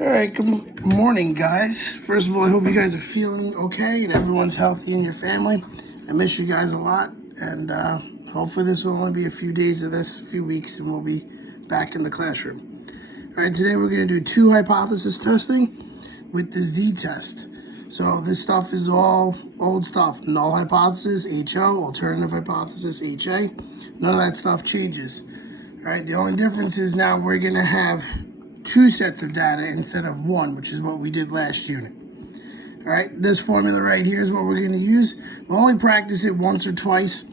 All right, good morning, guys. First of all, I hope you guys are feeling okay and everyone's healthy in your family. I miss you guys a lot, and hopefully this will only be a few days of this, a few weeks, and we'll be back in the classroom. All right, today we're going to do two hypothesis testing with the Z-test. So this stuff is all old stuff. Null hypothesis, HO, alternative hypothesis, HA. None of that stuff changes. All right, the only difference is now we're going to have two sets of data instead of one, which is what we did last unit. All right, this formula right here is what we're going to use. We'll only practice it once or twice.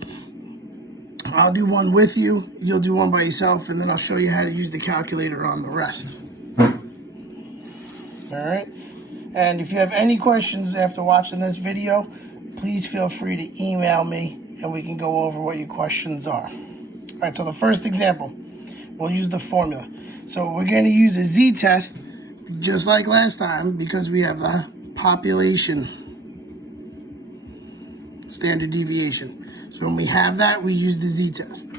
I'll do one with you, you'll do one by yourself, and then I'll show you how to use the calculator on the rest. All right, and if you have any questions after watching this video, please feel free to email me and we can go over what your questions are. All right, so the first example, we'll use the formula. So we're going to use a Z-test just like last time because we have the population standard deviation. So when we have that, we use the Z-test.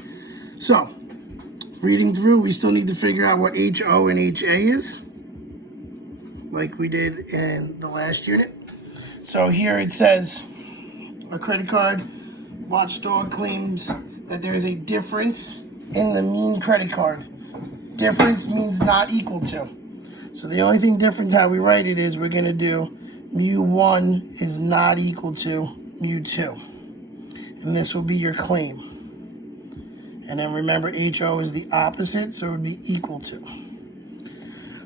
So reading through, we still need to figure out what HO and HA is, like we did in the last unit. So here it says a credit card watchdog claims that there is a difference in the mean credit card. Difference means not equal to. So the only thing different how we write it is we're going to do mu1 is not equal to mu2. And this will be your claim. And then remember HO is the opposite, so it would be equal to.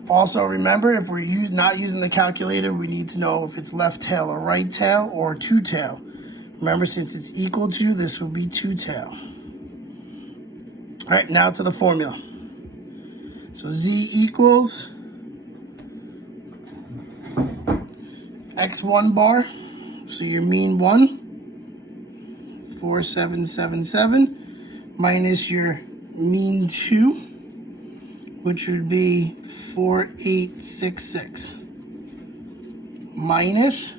Also remember, if we're not using the calculator, we need to know if it's left tail or right tail or two tail. Remember, since it's equal to, this will be two tail. All right, now to the formula. So Z equals X1 bar, so your mean 1, 4777, minus your mean 2, which would be 4866, minus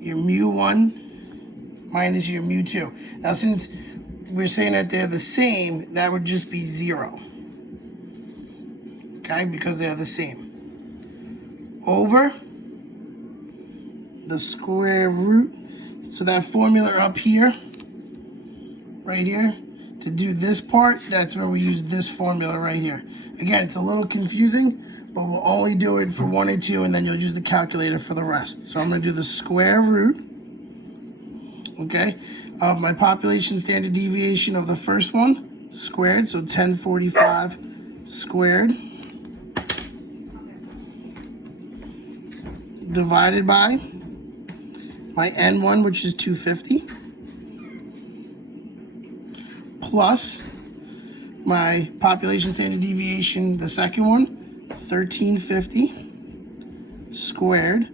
your mu1 minus your mu2. Now, since we're saying that they're the same, that would just be 0. Okay, because they're the same. Over the square root. So that formula up here, right here, to do this part, that's where we use this formula right here. Again, it's a little confusing, but we'll only do it for 1 and 2, and then you'll use the calculator for the rest. So I'm going to do the square root, okay, of my population standard deviation of the first one, squared, so 1045 squared, divided by my N1, which is 250, plus my population standard deviation, the second one, 1350 squared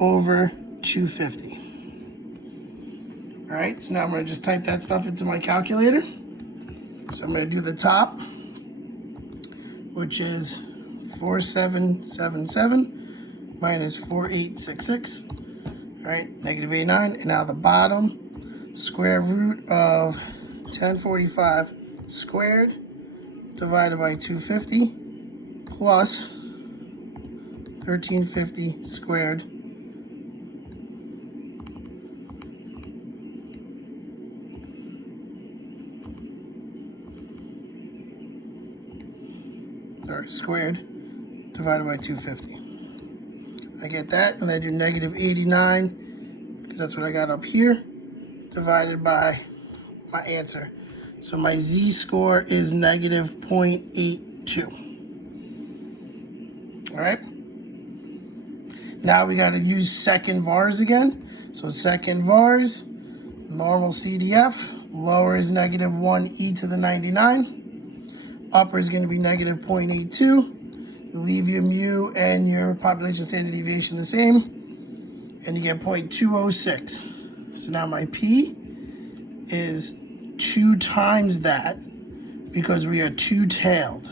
over 250. All right, so now I'm going to just type that stuff into my calculator. So I'm going to do the top, which is 4777 minus 4866. All right, negative 89. And now the bottom, square root of 1045 squared divided by 250 plus 1350 squared squared divided by 250. I get that, and I do negative 89, because that's what I got up here, divided by my answer. So my Z-score is negative 0.82. All right? Now we got to use second vars again. So second vars, normal CDF, lower is negative 1 e to the 99. Upper is going to be negative 0.82. Leave your mu and your population standard deviation the same, and you get 0.206. So now my P is 2 times that because we are two-tailed.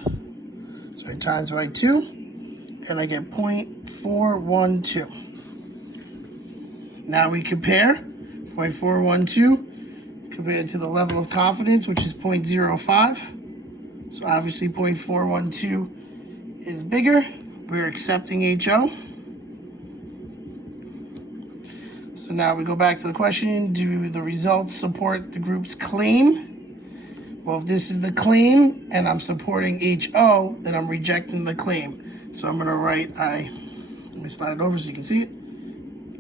So I times by 2, and I get 0.412. Now we compare 0.412 compared to the level of confidence, which is 0.05. So obviously 0.412 is bigger. We're accepting HO. So now we go back to the question, do the results support the group's claim? Well, if this is the claim and I'm supporting HO, then I'm rejecting the claim. So I'm gonna write, let me slide it over so you can see it.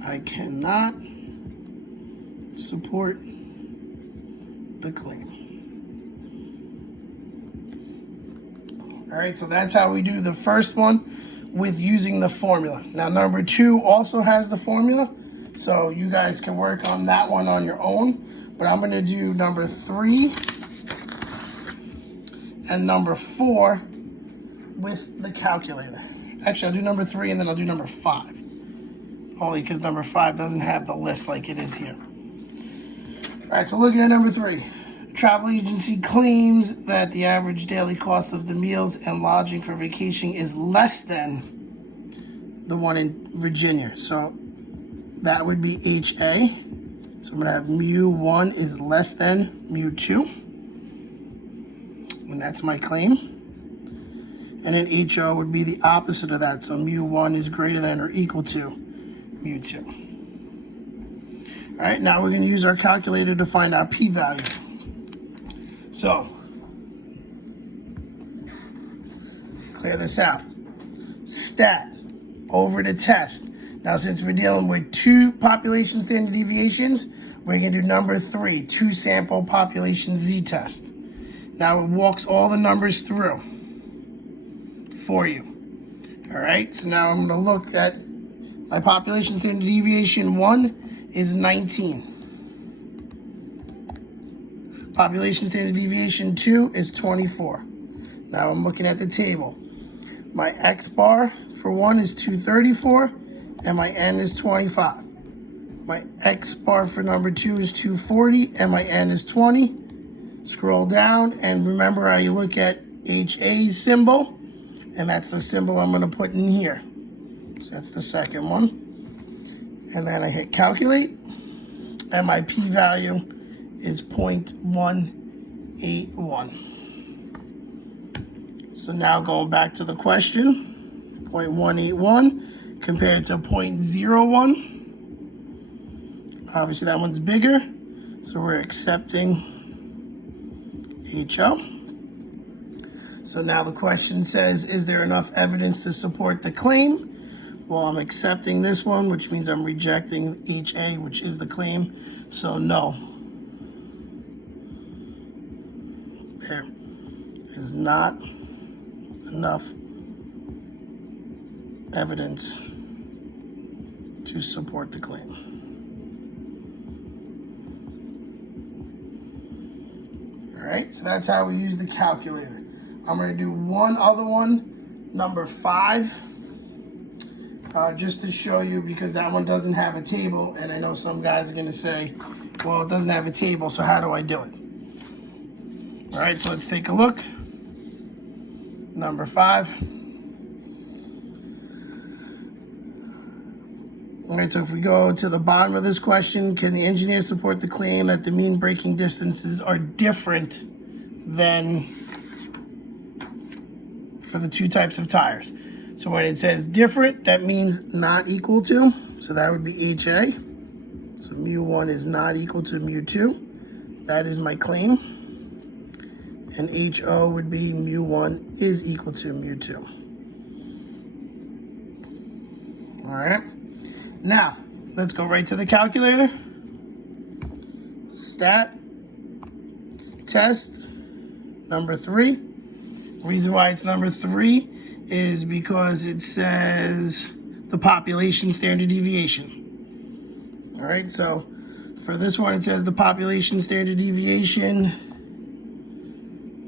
I cannot support the claim. All right, so that's how we do the first one with using the formula. Now, number 2 also has the formula, so you guys can work on that one on your own. But I'm gonna do number 3 and number 4 with the calculator. Actually, I'll do number 3 and then I'll do number 5. Only because number 5 doesn't have the list like it is here. All right, so looking at number 3. Travel agency claims that the average daily cost of the meals and lodging for vacation is less than the one in Virginia. So that would be HA. So I'm gonna have mu1 is less than mu2. And that's my claim. And then HO would be the opposite of that. So mu1 is greater than or equal to mu2. All right, now we're gonna use our calculator to find our p-value. So, clear this out. Stat over the test. Now, since we're dealing with 2 population standard deviations, we're gonna do number 3, 2 sample population z-test. Now it walks all the numbers through for you. All right, so now I'm gonna look at my population standard deviation 1 is 19. Population standard deviation 2 is 24. Now I'm looking at the table. My X bar for 1 is 234 and my N is 25. My X bar for number 2 is 240 and my N is 20. Scroll down and remember how you look at HA's symbol, and that's the symbol I'm gonna put in here. So that's the second one. And then I hit calculate and my p-value is 0.181. So now going back to the question, 0.181 compared to 0.01. Obviously that one's bigger, so we're accepting HO. So now the question says, is there enough evidence to support the claim? Well, I'm accepting this one, which means I'm rejecting HA, which is the claim, so no. There is not enough evidence to support the claim. All right, so that's how we use the calculator. I'm gonna do one other one, number 5, just to show you, because that one doesn't have a table, and I know some guys are gonna say, well, it doesn't have a table, so how do I do it? All right, so let's take a look. Number 5. All right, so if we go to the bottom of this question, can the engineer support the claim that the mean braking distances are different than for the 2 types of tires? So when it says different, that means not equal to. So that would be HA. So mu1 is not equal to mu2. That is my claim. And HO would be mu1 is equal to mu2. All right. Now, let's go right to the calculator. Stat, test, number 3. Reason why it's number 3 is because it says the population standard deviation. All right, so for this one, it says the population standard deviation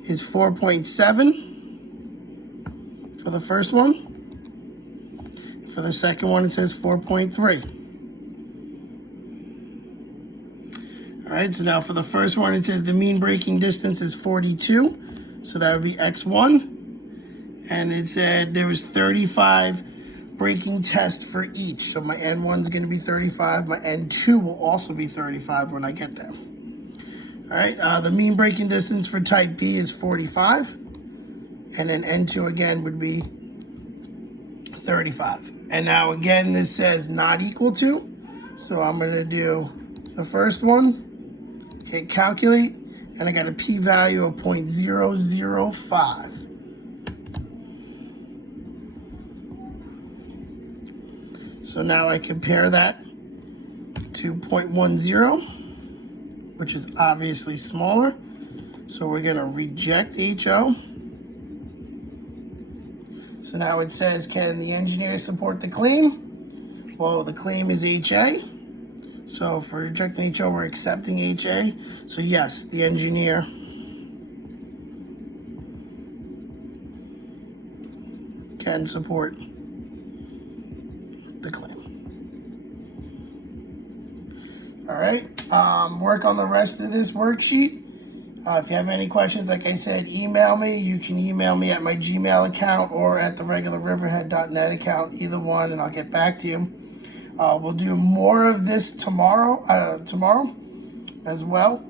is 4.7 for the first one. For the second one, it says 4.3. All right, so now for the first one, it says the mean braking distance is 42. So that would be X1. And it said there was 35 braking tests for each. So my N1 is going to be 35. My N2 will also be 35 when I get there. All right, the mean braking distance for type B is 45. and then N2 again would be 35. And now again, this says not equal to. So I'm gonna do the first one, hit calculate, and I got a p-value of 0.005. So now I compare that to 0.10, which is obviously smaller. So we're gonna reject HO. So now it says, can the engineer support the claim? Well, the claim is HA. So if we're rejecting HO, we're accepting HA. So yes, the engineer can support the claim. All right, work on the rest of this worksheet. If you have any questions, like I said, email me. You can email me at my Gmail account or at the regular riverhead.net account, either one, and I'll get back to you. We'll do more of this tomorrow as well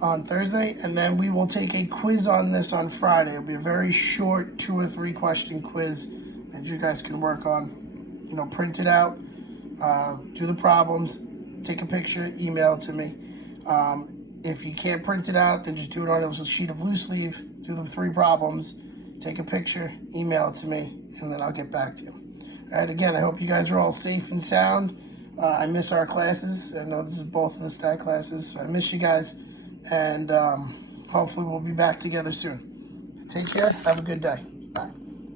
on Thursday, and then we will take a quiz on this on Friday. It'll be a very short 2 or 3 question quiz that you guys can work on. You know, print it out, do the problems, take a picture, email it to me. If you can't print it out, then just do it on a sheet of loose leaf, do the 3 problems, take a picture, email it to me, and then I'll get back to you. All right, again, I hope you guys are all safe and sound. I miss our classes. I know this is both of the stat classes, so I miss you guys, and hopefully we'll be back together soon. Take care, have a good day.